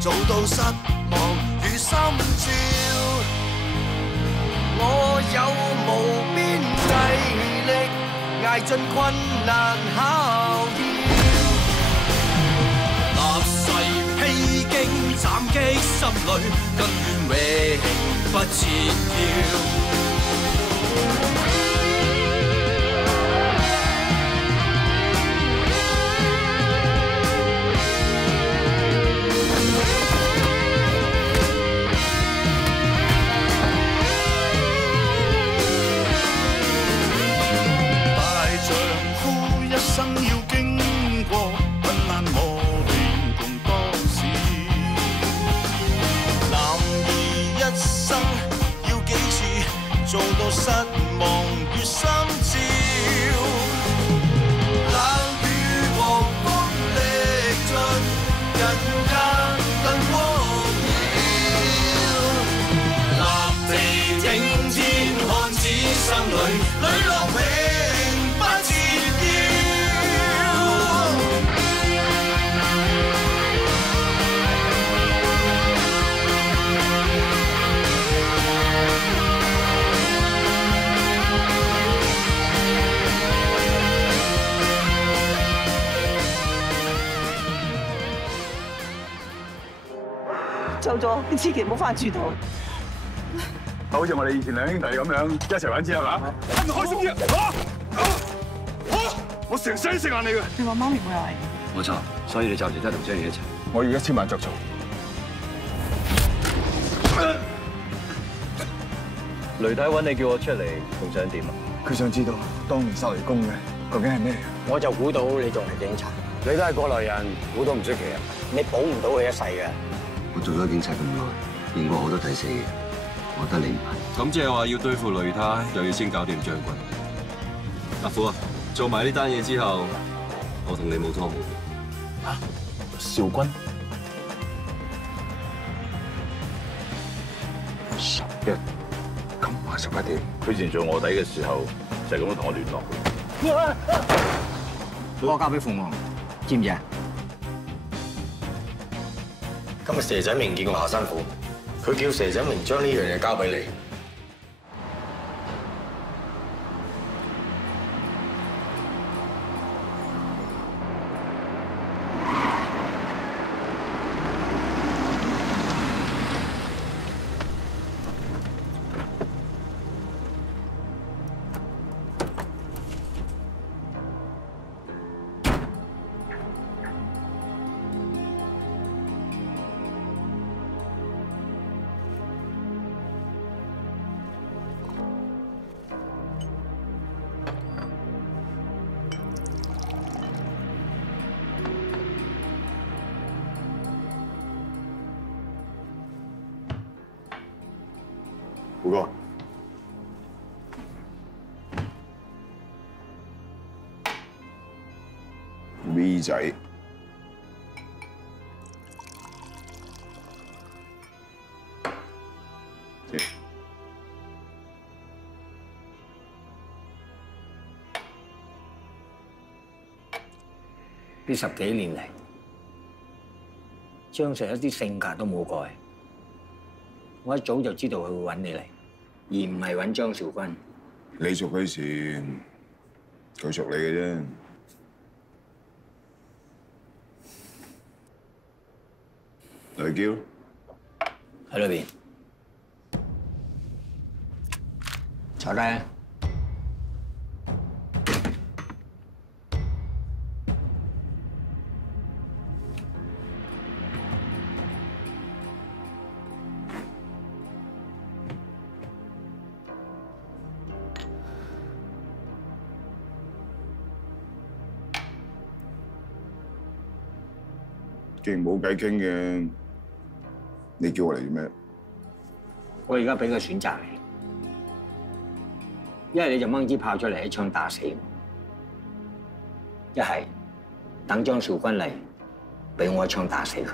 做到失望與心照。我有無邊毅力，捱盡困難考驗。立誓披荊斬棘，心裏更願永不折腰。 生要經過困難磨練共多事，男兒一生要幾次做到失望與心照，冷雨和風歷盡，人間更光耀，立地挺天看此生裏磊落永不折腰。 走咗，你千祈唔好翻轉頭。好似我哋以前兩兄弟咁樣一齊玩之係嘛？開心啲啊！我成世食硬你嘅。你話媽咪會有危險？冇錯，所以你就嚟得同 Jenny 一齊。我要1000萬着數。雷太揾你叫我出嚟，仲想點啊？佢想知道當年殺雷公嘅究竟係咩？我就估到你仲係警察，你都係過來人，估到唔出奇啊！你保唔到佢一世嘅。 我做咗警察咁耐，見過好多抵死嘅，我覺得你唔係。咁即係話要對付雷太，就要先搞掂將軍。阿虎啊，做埋呢單嘢之後，我同你冇拖冇欠。嚇，邵軍11今晚11點，佢以前做卧底嘅時候就係咁樣同我聯絡。我交俾鳳凰，知唔知啊？ 今日蛇仔明見過夏山虎，佢叫蛇仔明將呢樣嘢交俾你。胡哥，咪仔，呢10幾年嚟，張 Sir 一啲性格都冇改。 我一早就知道佢會揾你嚟，而唔係揾張兆軍。你熟佢時，佢熟你嘅啫。雷嬌喺裏邊，坐低啊！既然冇計傾嘅，你叫我嚟做咩？我而家俾個選擇你，一係你就掹支炮出嚟一槍打死我，一係等張兆軍嚟，俾我一槍打死佢。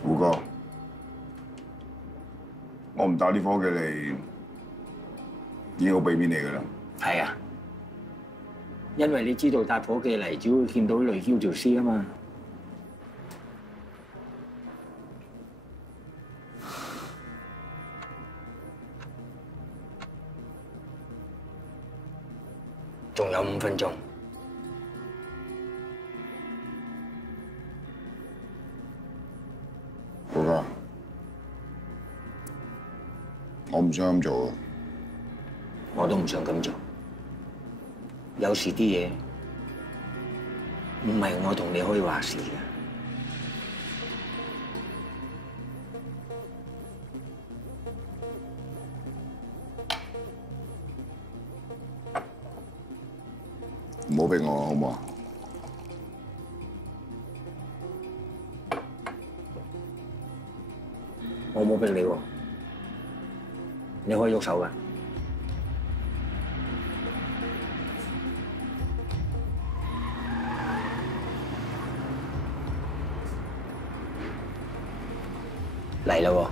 胡哥，我唔打呢科嘅你，已經好俾面你㗎啦。係啊。因為你知道帶伙計嚟，只會見到雷嬌條屍啊嘛。仲有5分鐘。寶哥，我唔想咁做啊！我都唔想咁做。有時啲嘢唔係我同你可以話事嘅。唔好逼我好唔好啊？我冇逼你喎，你可以喐手㗎。嚟啦喎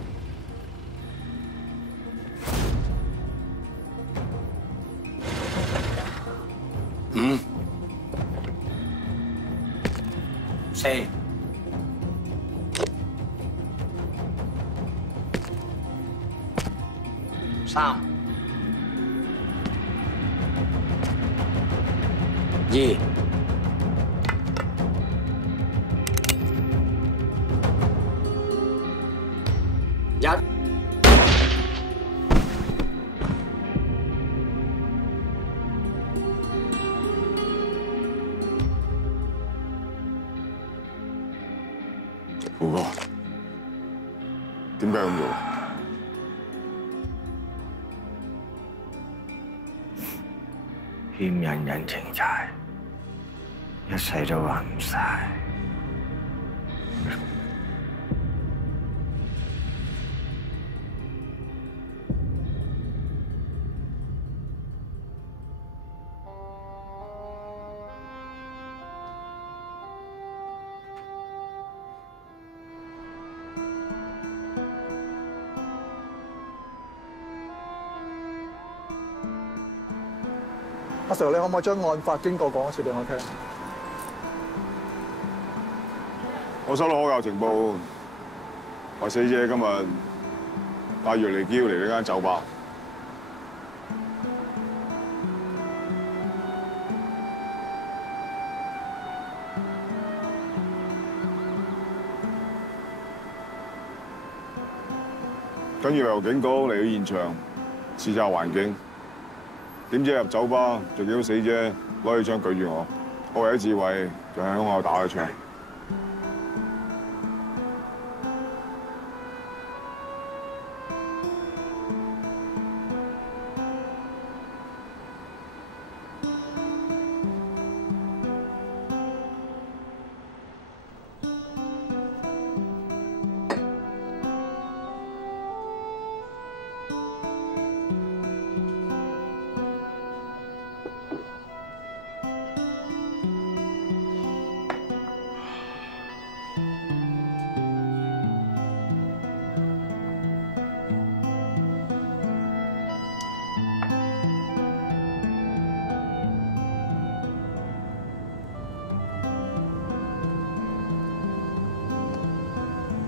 ！5、4、3、2、1。寶哥，點解咁做？欠人人情債，一世都還唔晒。阿 Sir， 你可唔可以將案發經過講一次俾我聽？我收到可靠情報，話死者今日帶住雷嬌嚟呢間酒吧。跟住由警局嚟到現場視察環境。點知入酒吧就見到死者攞起槍舉住我，我為咗自衛就向我打咗槍。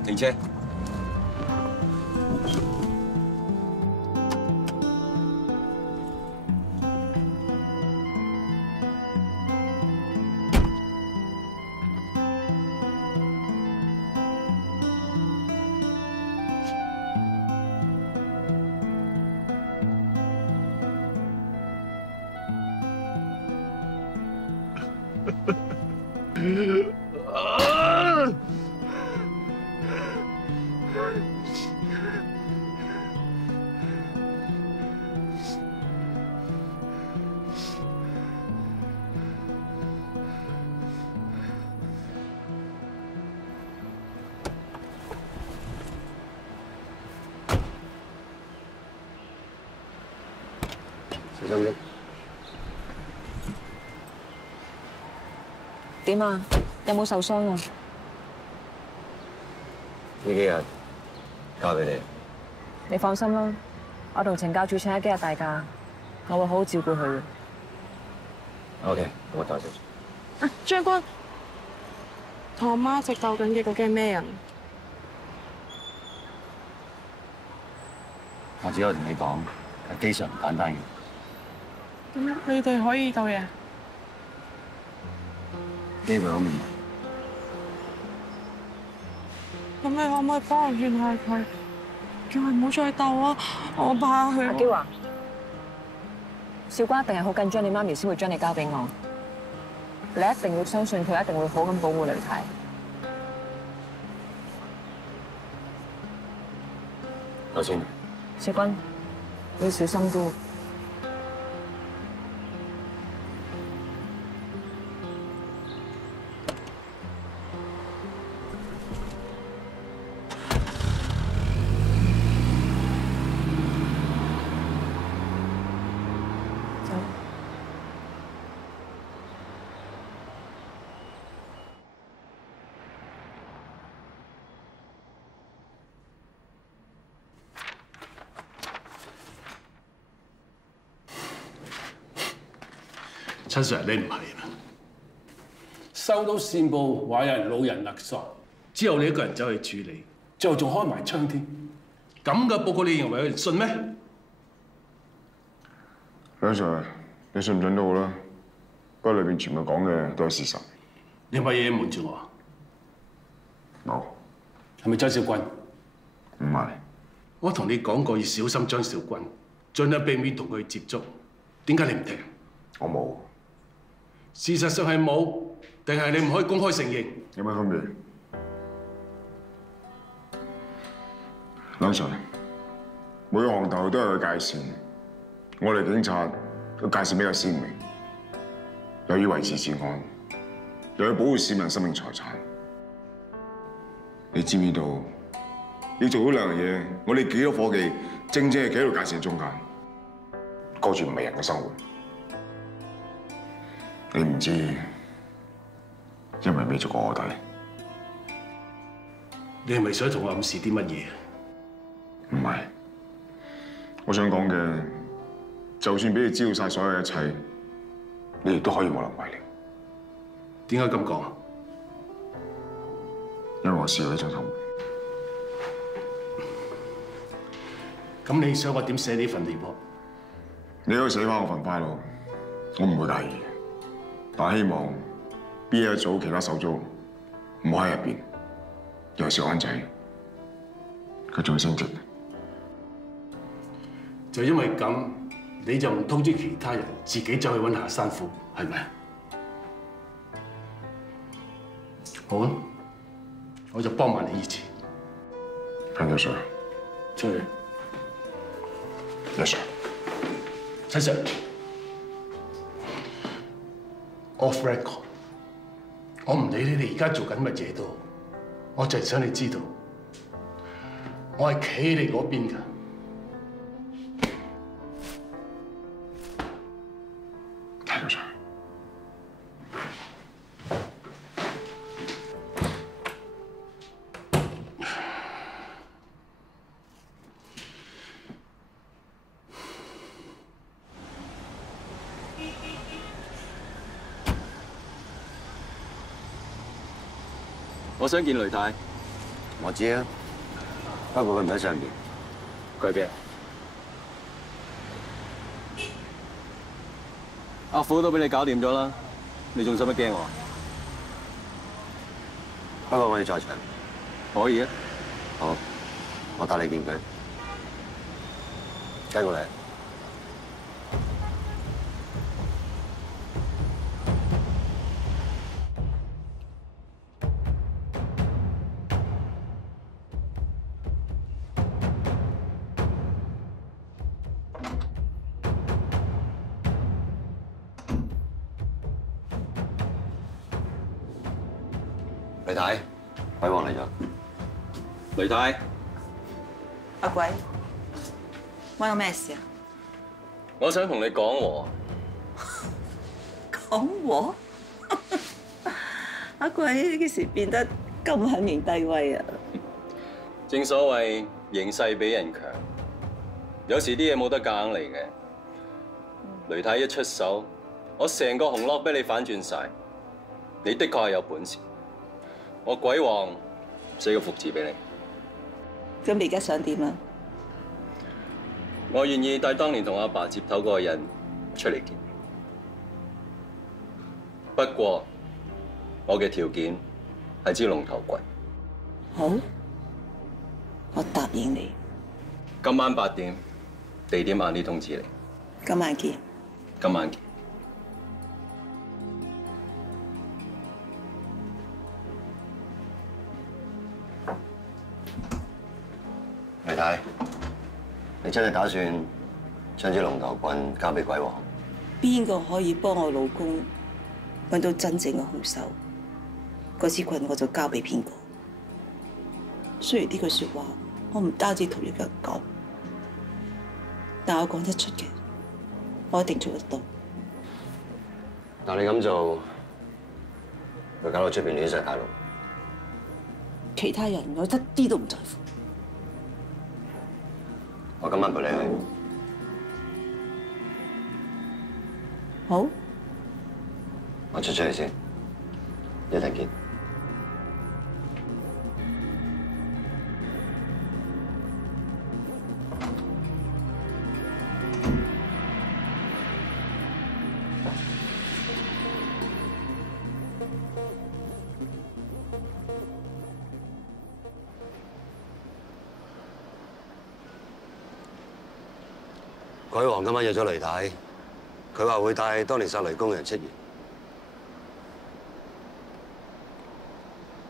停車。小心啲。點啊？有冇受傷啊？呢幾日交俾你。你放心啦，我同懲教署請咗幾日大假，我會好好照顧佢嘅。OK，我多謝。將軍，同阿媽一直鬥緊嘅究竟係咩人？我只可以同你講，係非常唔簡單嘅。咁你哋可以鬥嘢？機會好微。咁你可唔可以幫我勸下佢，叫佢唔好再鬥啊？我怕佢。阿嬌啊，少君一定係好緊張你媽咪先會將你交俾我，你一定要相信佢一定會好咁保護雷太。劉先，少君，你要小心啲。陳 Sir， 你唔係啊？收到線報話有人老人勒索，之後你一個人走去處理，最後仲開埋槍添。咁嘅報告，你認為有人信咩？梁 Sir， 你信唔信都好啦，不過裏邊全部講嘅都係事實。你咪嘢瞞住我？冇。係咪張小軍？唔係。我同你講過要小心張小軍，盡量避免同佢接觸。點解你唔聽？我冇。事實上係冇，定係你唔可以公開承認？有咩分別？梁 Sir， 每個行頭都有佢界線，我哋警察個界線比較鮮明，又要維持治安，又要保護市民生命財產。你知唔知道？要做到兩樣嘢，我哋幾多夥計正正係企喺條界線中間，過住唔係人嘅生活。你唔知，因為未做過臥底。你係咪想同我暗示啲乜嘢？唔係，我想講嘅，就算俾你知道晒所有一切，你亦都可以無能為力。點解咁講？因為我試過呢種生活。咁你想我點寫呢份 report？ 你可以寫翻我份 file， 我唔會介意。但希望 B 一組其他手足唔好喺入邊，尤其是小灣仔，佢仲要升職。就因為咁，你就唔通知其他人，自己走去揾下山虎，係咪？好啊，我就幫埋你一次。陳 Sir， 出去。Yes sir。陳 Sir。Off record， 我唔理你哋而家做緊乜嘢都好，我就係想你知道，我係企喺你嗰邊㗎。陳 Sir。我想見雷太。我知啊，不過佢唔喺上邊。佢喺邊？阿虎都俾你搞掂咗啦，你仲使乜驚我？不過我要在場。可以啊。好，我帶你見佢。跟過嚟。雷太，鬼王嚟咗。雷太，阿鬼，關我咩事啊？我想同你講和。講和？阿鬼，你幾時變得咁狠認低威啊？正所謂形勢比人強，有時啲嘢冇得夾硬嚟嘅。雷太一出手，我成個紅樂俾你反轉晒，你的確係有本事。我鬼王寫個服字俾你。咁你而家想點啊？我願意帶當年同阿爸接頭嗰個人出嚟見你。不過我嘅條件係支龍頭棍。好，我答應你。今晚8點，地點晏啲通知你。今晚見。今晚見。雷太，你真係打算將支龍頭棍交俾鬼王？邊個可以幫我老公揾到真正嘅兇手？嗰支棍我就交俾邊個。雖然呢句説話我唔單止同一個人講，但我講得出嘅，我一定做得到。但你咁做，會搞到出邊亂晒大陸。其他人我一啲都唔在乎。我今晚陪你去。好。我出去先，一陣見。鬼王今晚約咗雷太，佢話會帶當年殺雷公嘅人出現。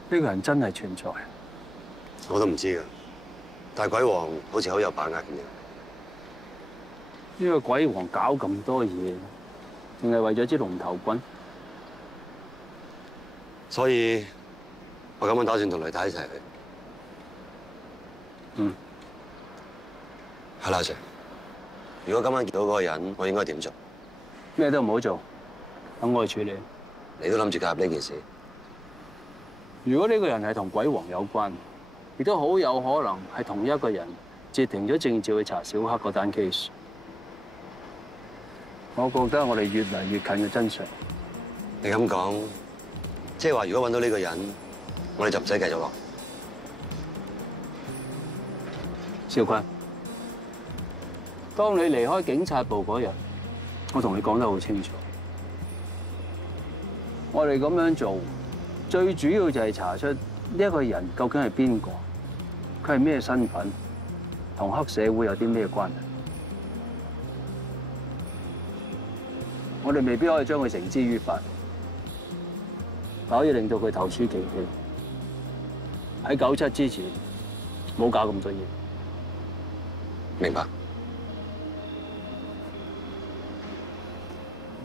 呢個人真係存在？我都唔知㗎，但係鬼王好似好有把握咁樣。呢個鬼王搞咁多嘢，淨係為咗支龍頭棍？所以我今晚打算同雷太一齊去。嗯。係啦，阿 Sir。如果今晚見到嗰個人，我應該點做？咩都唔好做，等我去處理。你都諗住介入呢件事？如果呢個人係同鬼王有關，亦都好有可能係同一個人截停咗證照去查小黑嗰單 case。我覺得我哋越嚟越近嘅真相。你咁講，即係話如果揾到呢個人，我哋就唔使繼續落。少坤。當你離開警察部嗰日，我同你講得好清楚，我哋咁樣做，最主要就係查出呢一個人究竟係邊個，佢係咩身份，同黑社會有啲咩關係。我哋未必可以將佢繩之於法，但可以令到佢投鼠忌器。喺97之前，冇搞咁多嘢。明白。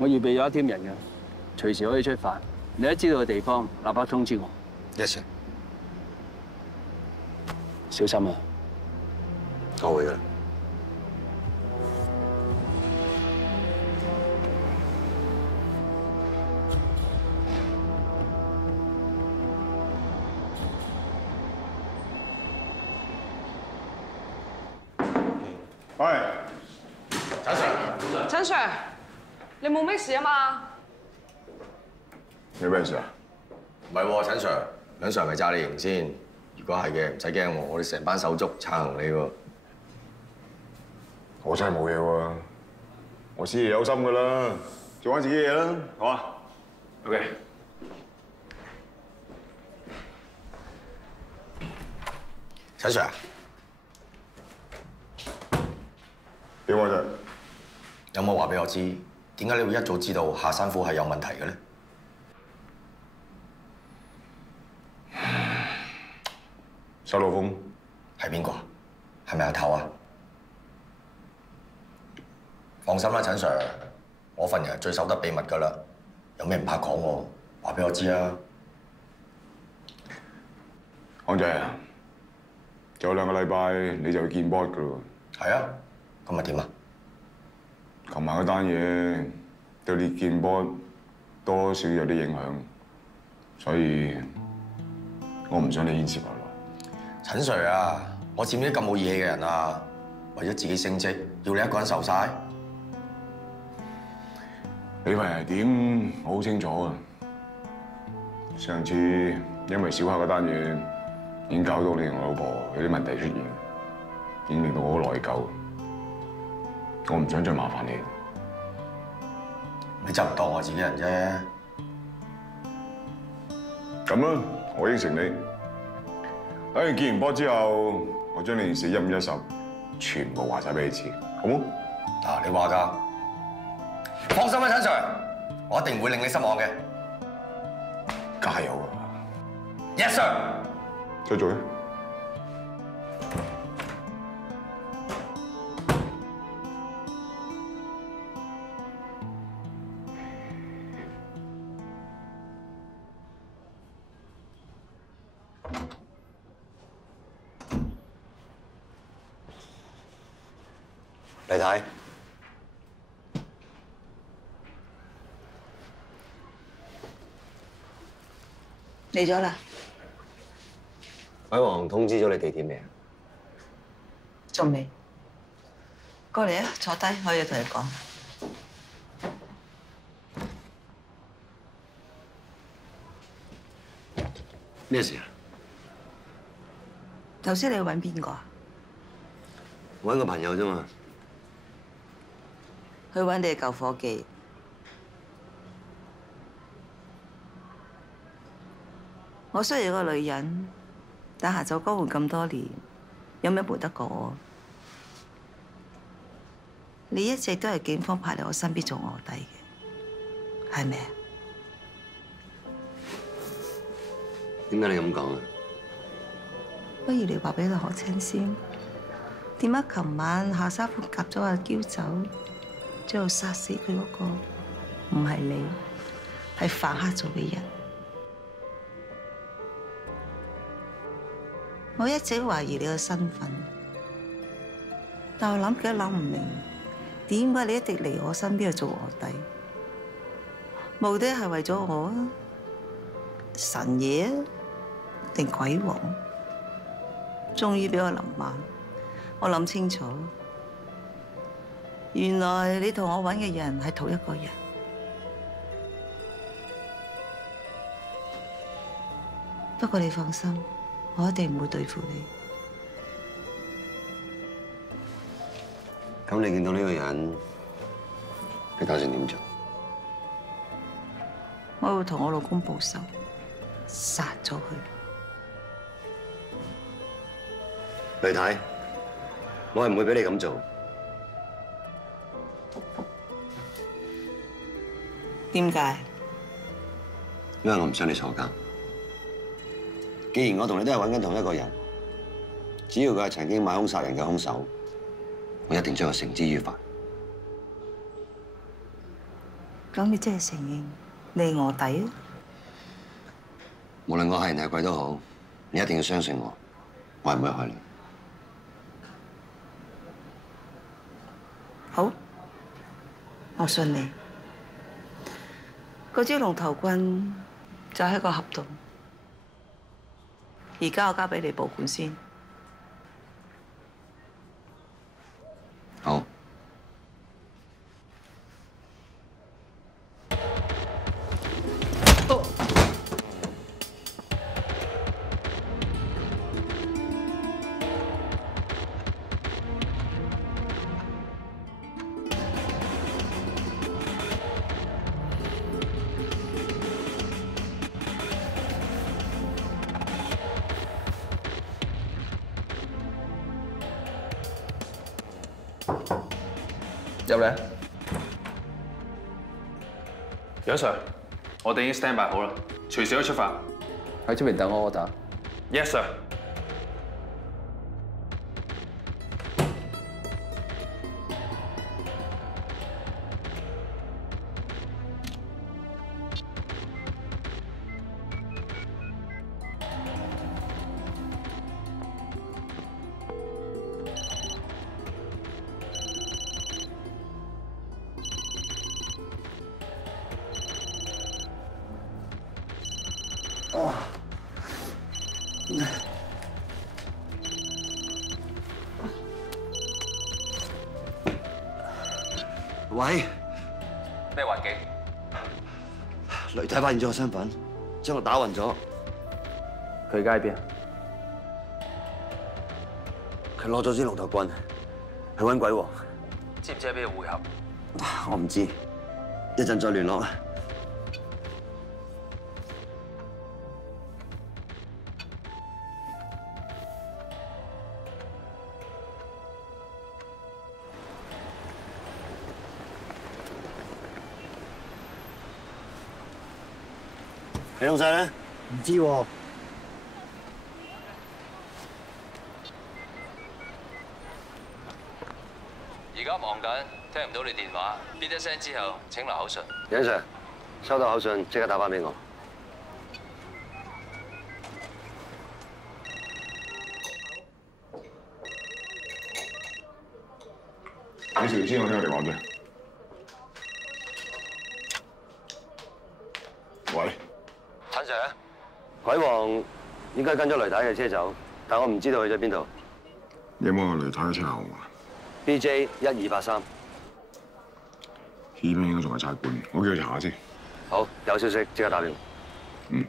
我預備咗一 team 人嘅，隨時可以出發。你一知道嘅地方，立刻通知我。Yes sir。小心啊！我會㗎。喂，陳 Sir， 你冇咩事啊嘛？有咩事啊？唔係喎，陳 Sir， 梁 Sir 係咪揸你型先？如果係嘅，唔使驚喎，我哋成班手足撐行李喎。我真係冇嘢喎，我師爺有心㗎啦，做翻自己嘢啦，好嘛 ？OK。陳 Sir 啊，點啊啫？有冇話俾我知，點解你會一早知道下山虎係有問題嘅咧？收到風係邊個？係咪阿頭啊？放心啦，陳 Sir， 我份人係最守得秘密㗎啦，有咩唔怕講喎，話俾我知啊。康仔，仲有2個禮拜你就要見 boss 㗎啦喎。係啊，咁咪點啊？琴晚嗰單嘢對你見 boss 多少有啲影響，所以我唔想你牽涉落來。陳 Sir 啊，我佔啲咁冇義氣嘅人啊，為咗自己升職，要你一個人受晒？你份人係點？我好清楚啊！上次因為小黑嗰單嘢，已經搞到你同老婆有啲問題出現，已經令到我好內疚。我唔想再麻煩你。你真係唔當我自己人啫。咁啦，我應承你。等完見完波之後，我將呢件事1/50全部話晒俾你知，好冇？嗱，你話㗎，放心啦，陳 Sir， 我一定唔會令你失望嘅。加油啊 ！Yes sir。再做啦。黎太，嚟咗啦。海王通知咗你地點未啊？仲未。過嚟啊，坐低，我有嘢同你講。咩事啊？頭先你去揾邊個啊？揾個朋友啫嘛。去揾你嘅舊夥計。我需要個女人，但行走江湖咁多年，有咩瞞得過我？你一直都係警方派嚟我身邊做卧底嘅，係咪啊？點解你咁講啊？不如你話俾我聽先，點解琴晚下沙盤夾咗阿嬌走，最後殺死佢嗰個唔係你，係反黑做嘅人？我一直懷疑你嘅身份，但我諗極都諗唔明，點解你一直嚟我身邊去做卧底？目的係為咗我啊？神爺啊？定鬼王？終於俾我諗晚，我諗清楚，原來你同我揾嘅人係同一個人。不過你放心，我一定唔會對付你。咁你見到呢個人，你打算點做？我會同我老公報仇，殺咗佢。雷太，我係唔會俾你咁做。點解？因為我唔想你坐監。既然我同你都係揾緊同一個人，只要佢係曾經買兇殺人嘅兇手，我一定將佢繩之於法。咁你真係承認你係卧底啊？無論我係人係鬼都好，你一定要相信我，我係唔會害你。好，我信你。嗰支龍頭棍就喺個盒度，而家我交俾你保管先。好。入嚟，楊 Sir， 我哋已經 stand by 好啦，隨時可以出發。喺出邊等我 order。Yes sir。喂，咩環境？雷太發現咗我身份，將我打暈咗。佢而家喺邊啊？佢攞咗支龍頭棍去揾鬼王。知唔知喺邊度會合？我唔知，一陣再聯絡啊。你老細咧？唔知喎。而家忙緊，聽唔到你電話。嗶一聲之後，請留口信。楊 Sir，收到口信，即刻打返俾我。你條先，我聽我哋講啫。喂，陳 Sir， 鬼王應該跟咗雷太嘅車走，但我唔知道去咗邊度。有冇雷太嘅車號啊 ？BJ1283。呢邊應該仲係差館，我叫佢查下先。好，有消息即刻打俾我。嗯。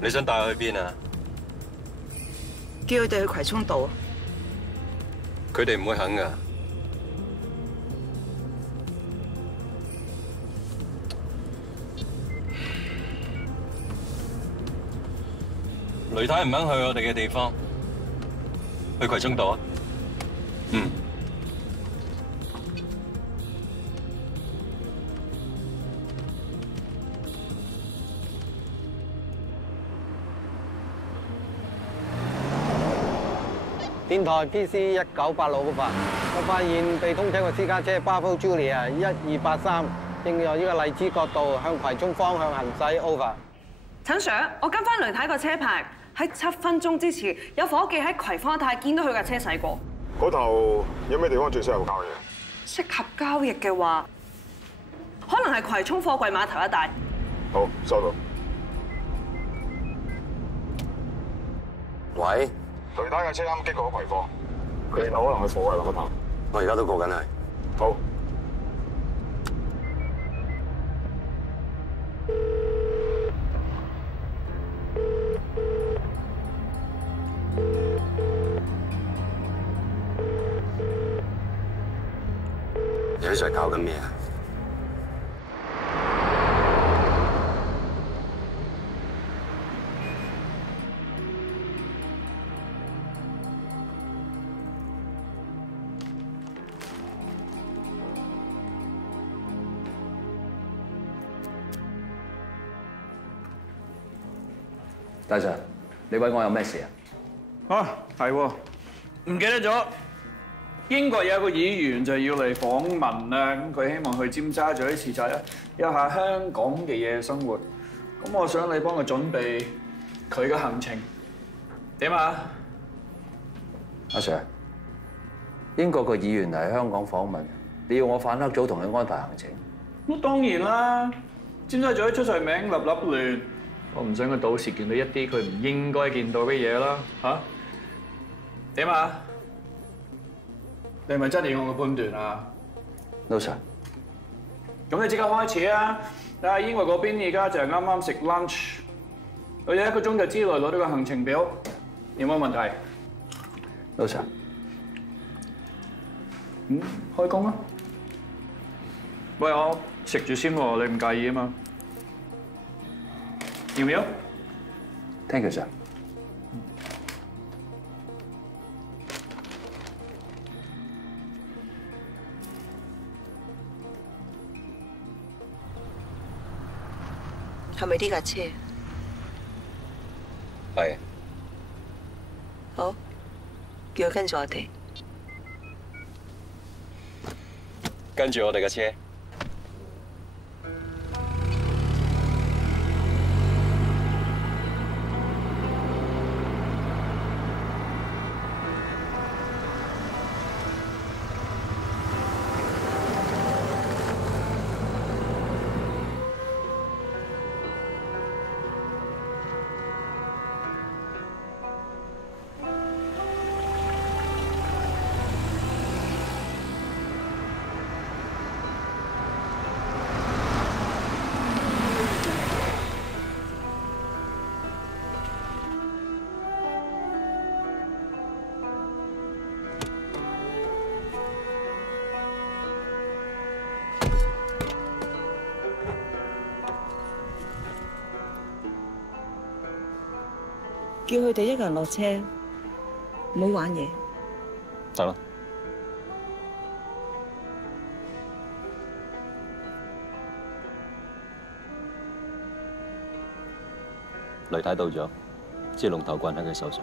你想帶我去邊啊？叫佢哋去葵涌道。佢哋唔會肯㗎。雷太唔肯去我哋嘅地方，去葵涌道啊？嗯。電台 PC1986 我發現被通車嘅私家車 Bravo Julia 1283正由呢個荔枝角道向葵涌方向行駛 over。陳 Sir， 我跟翻雷太個車牌，喺7分鐘之前有伙計喺葵芳泰見到佢架車駛過。嗰頭有咩地方最適合交易？適合交易嘅話，可能係葵涌貨櫃碼頭一帶。好，收到。喂，雷太嘅車啱經過咗葵芳，佢哋可能去貨櫃碼頭。我而家都過緊係。好。你喺度搞緊咩啊？大 Sir， 你揾我有咩事啊？啊，係喎，唔記得咗。英國有個議員就要嚟訪問啊，咁佢希望去尖沙咀視察一下香港嘅夜生活。咁我想你幫佢準備佢嘅行程，點啊？阿 Sir， 英國個議員嚟香港訪問，你要我反黑組同佢安排行程？咁當然啦，尖沙咀出晒名，立立亂，我唔想佢到時見到一啲佢唔應該見到嘅嘢啦，嚇？點啊？你係咪真係要我嘅判斷啊？老 Sir， 咁你即刻開始啊！睇下英國嗰邊而家就係啱啱食 lunch， 佢哋1個鐘頭之內攞到個行程表，有冇問題？老 Sir， 開工啦！喂，我食住先喎，你唔介意啊嘛？要唔要 ？Thank you, sir。係咪呢架車？係。好，叫佢跟住我哋。跟住我哋嘅車。叫佢哋一個人落車，唔好玩嘢。得啦。雷太到咗，支龍頭棍喺佢手上。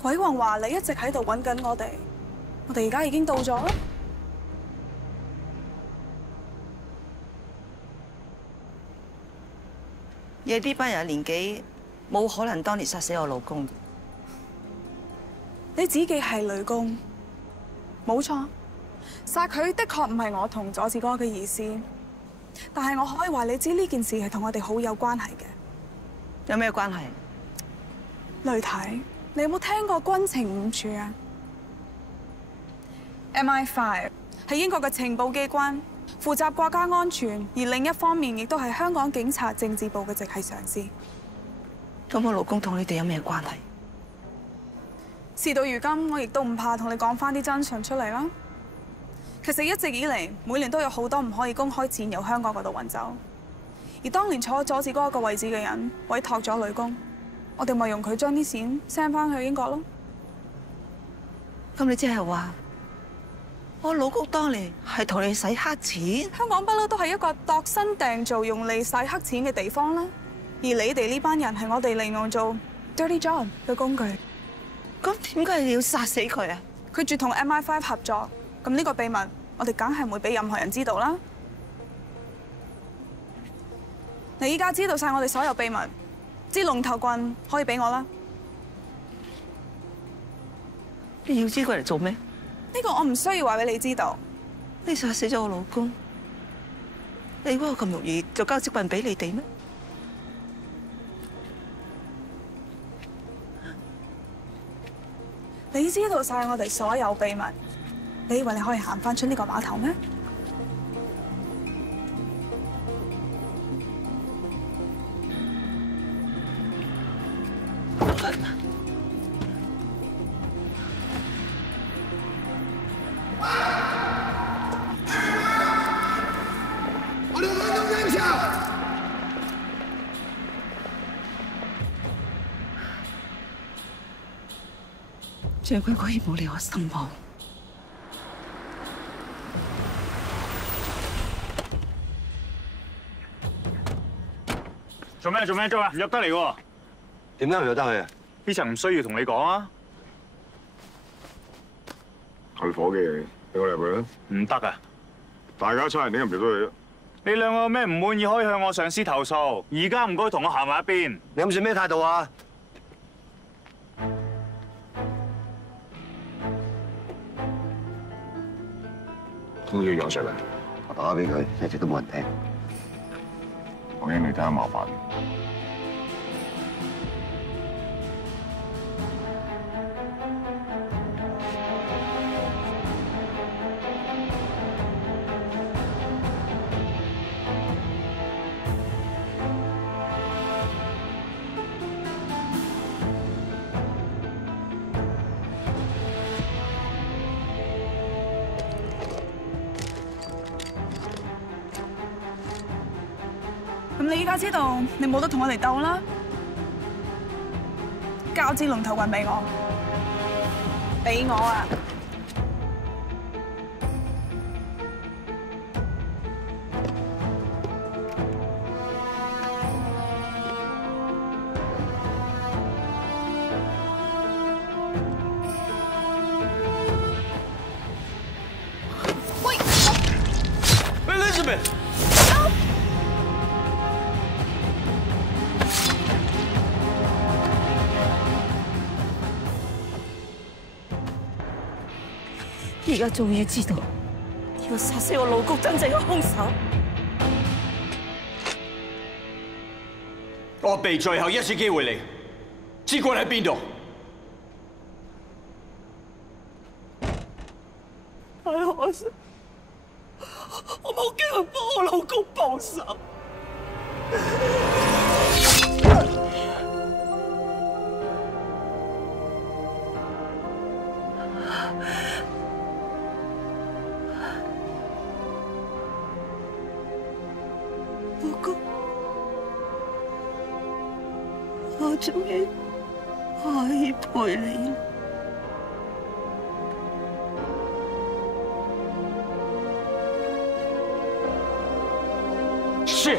鬼王話你一直喺度揾緊我哋而家已經到咗啦。你呢班人年紀冇可能當年殺死我老公。你指嘅係雷公，冇錯，殺佢的確唔係我同佐治哥嘅意思，但係我可以話你知呢件事係同我哋好有關係嘅。有咩關係？雷太，你有冇聽過軍情五處啊 ？MI5 係英國嘅情報機關，負責國家安全，而另一方面亦都係香港警察政治部嘅直系上司。咁我老公同你哋有咩關係？事到如今，我亦都唔怕同你講翻啲真相出嚟啦。其實一直以嚟，每年都有好多唔可以公開錢由香港嗰度運走，而當年坐佐治嗰個位置嘅人委託咗雷公，我哋咪用佢將啲錢 send 翻去英國咯。咁你即係話，我老公當年係同你洗黑錢？香港不嬲都係一個度身訂造用嚟洗黑錢嘅地方啦。而你哋呢班人係我哋利用做 dirty job 嘅工具。咁點解你要殺死佢啊？佢絕同 MI5 合作，咁呢個秘密我哋梗係唔會俾任何人知道啦。你依家知道晒我哋所有秘密，支龍頭棍可以俾我啦。你要知佢嚟做咩？呢個我唔需要話俾你知道。你殺死咗我老公，你估我咁容易就交支棍俾你哋咩？你知道晒我哋所有秘密，你以為你可以行翻出呢個碼頭咩？我哋兩個人跳。將軍果然冇令我失望。做咩做啊？唔入得嚟喎。點解唔入得去啊？呢層唔需要同你講啊。佢伙計，俾我入去啦。唔得啊！大家差人點入唔入到去啊？你兩個有咩唔滿意可以向我上司投訴，而家唔該同我行埋一邊。你諗住咩態度啊？都要有實力。我打俾佢，一直都冇人聽。我驚你睇下麻煩。咁你依家知道你冇得同我哋鬥啦，交支龍頭棍俾我，俾我啊！喂 ，Elizabeth。而家終於知道呢個殺死我老公真正嘅兇手。我俾最後一次機會你，支棍喺邊度？太可惜，我冇機會我老公報仇。老公，我終於可以陪你。是。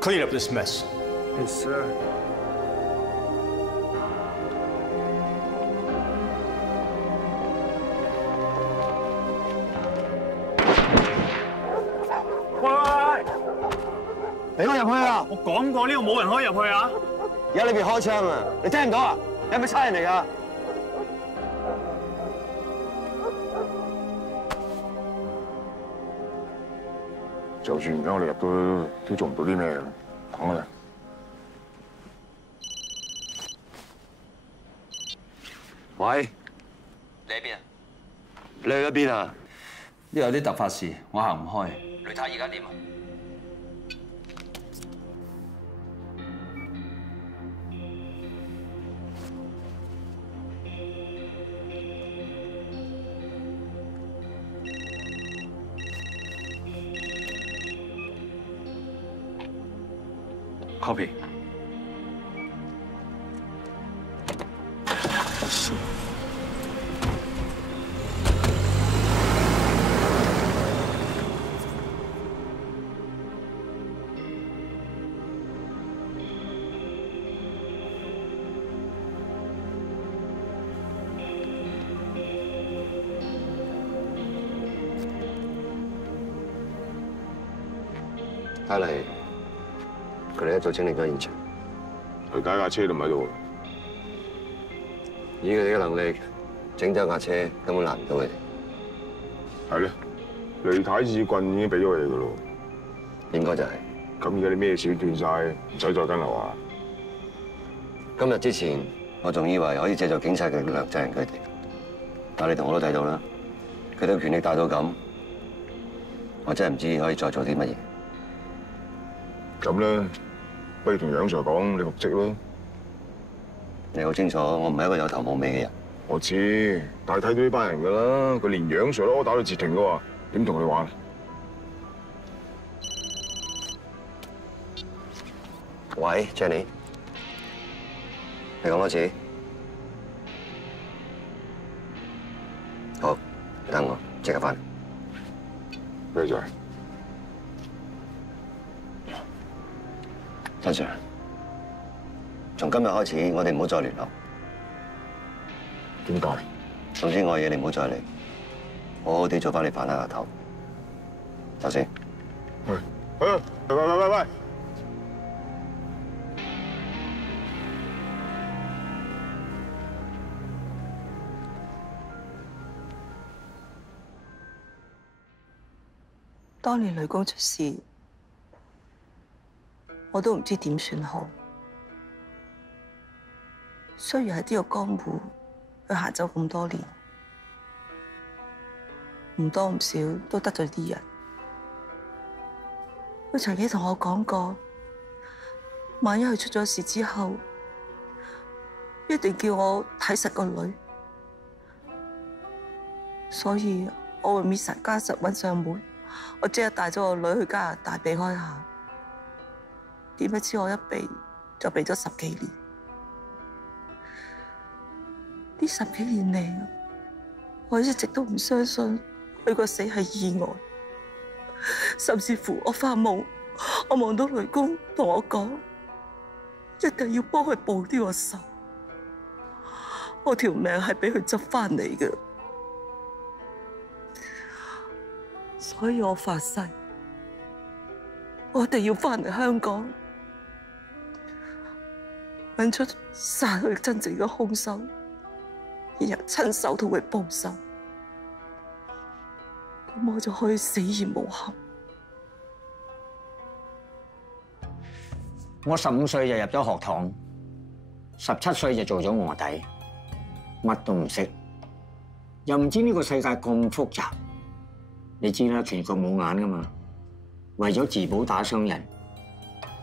Clean up this mess. Yes, sir.喂！俾我入去啊！我講過呢度冇人可以入去啊！而家呢邊開槍啊！你聽唔到啊？你係咪差人嚟㗎？就算而家我哋入到都做唔到啲咩嘅，講啦。喂，你喺邊啊？你去咗邊啊？呢有啲突發事，我行唔開。雷太而家點啊？Copy。睇嚟佢哋一早清理咗現場，雷太架車都唔喺度。以佢哋嘅能力，整走架車根本難唔到佢哋。係咧，雷太支棍已經俾咗佢哋噶咯。應該就係。咁而家你咩事都斷晒，唔使再跟樓啊！今日之前，我仲以為可以借助警察嘅力量制人佢哋，但你同我都睇到啦，佢哋嘅權力大到咁，我真係唔知可以再做啲乜嘢。咁咧，不如同楊 Sir 講你復職咯。你好清楚，我唔係一個有頭冇尾嘅人。我知，但係睇到呢班人㗎啦，佢連楊 Sir 都打到截停㗎喎，點同佢玩？喂 ，Jenny， 你講多次。好，你等我，即刻返嚟。咩事？陳 Sir， 從今日開始，我哋唔好再聯絡。點解？總之我嘅嘢你唔好再嚟，好好地做翻你飯盒個頭。走先。喂！當年雷公出事，我都唔知點算好。雖然喺呢個江湖去行走咁多年，唔多唔少都得罪啲人。佢曾經同我講過，萬一佢出咗事之後，一定叫我睇實個女。所以我會搣實家實揾上門。我即刻帶咗個女去加拿大避開下，點不知我一避就避咗10幾年。呢10幾年嚟，我一直都唔相信佢個死係意外，甚至乎我發夢，我望到雷公同我講，一定要幫佢報呢個仇，我條命係俾佢執翻嚟嘅。所以我發誓，我一定要翻嚟香港，揾出殺佢真正嘅兇手，然後親手同佢報仇。咁我就可以死而無憾。我15歲就入咗學堂，17歲就做咗卧底，乜都唔識，又唔知呢個世界咁複雜。你知啦，拳腳冇眼噶嘛，為咗自保打傷人，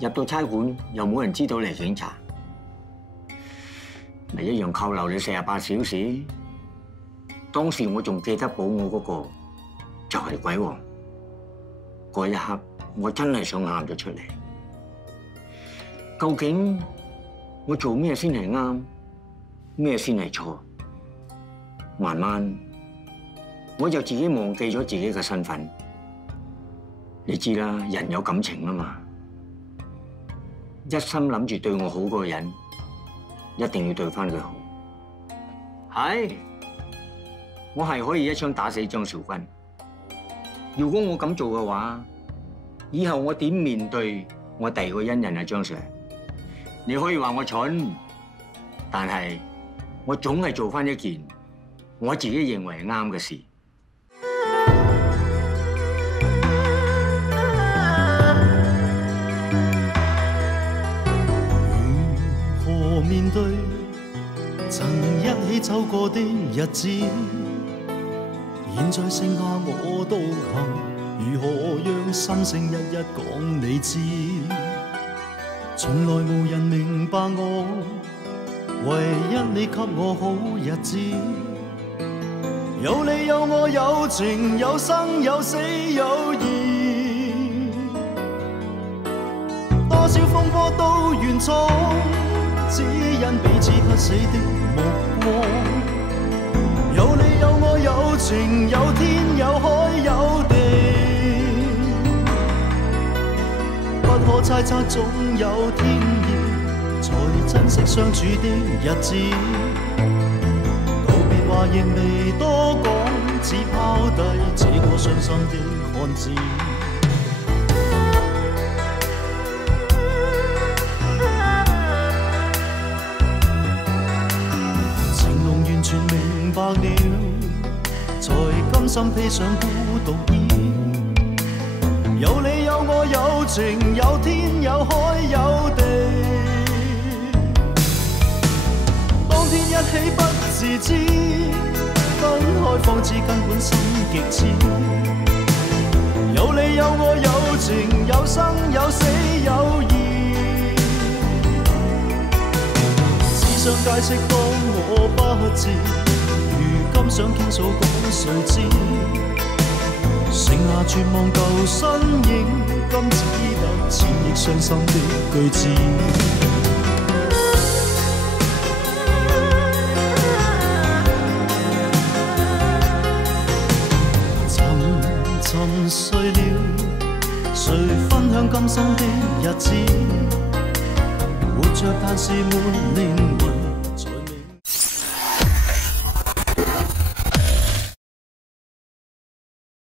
入到差館又冇人知道你係警察，咪一樣扣留你48小時。當時我仲記得保我嗰個就係鬼王，嗰一刻我真係想喊咗出嚟。究竟我做咩先係啱，咩先係錯？慢慢我就自己忘記咗自己嘅身份。你知啦，人有感情啊嘛，一心諗住對我好嗰個人，一定要對翻佢好。係。我係可以一槍打死張兆軍。如果我咁做嘅話，以後我點面對我第二個恩人啊，張 Sir？ 你可以話我蠢，但係我總係做翻一件我自己認為係啱嘅事。如何面對曾一起走過的日子？現在剩下我獨行，如何讓心聲一一講你知？從來無人明白我，唯一你給我好日子。有你有我有情有生有死有義，多少風波都願闖，只因彼此不死的目光。有你有我有情有天有海有地，不可猜測總有天意，才珍惜相處的日子。道別話亦未多講，只拋低這個傷心的漢子。情濃完全明白了，才甘心披上孤獨衣。有你有我有情有天有海有地，當天一起不自知，分開方知根本心極痴。有你有我有情有生有死有義，只想解釋當我不智，如今想傾訴講誰知？剩下絕望舊身影，今只得千億傷心的句子。沉睡了，誰分享今生的日子？活着但是沒靈魂。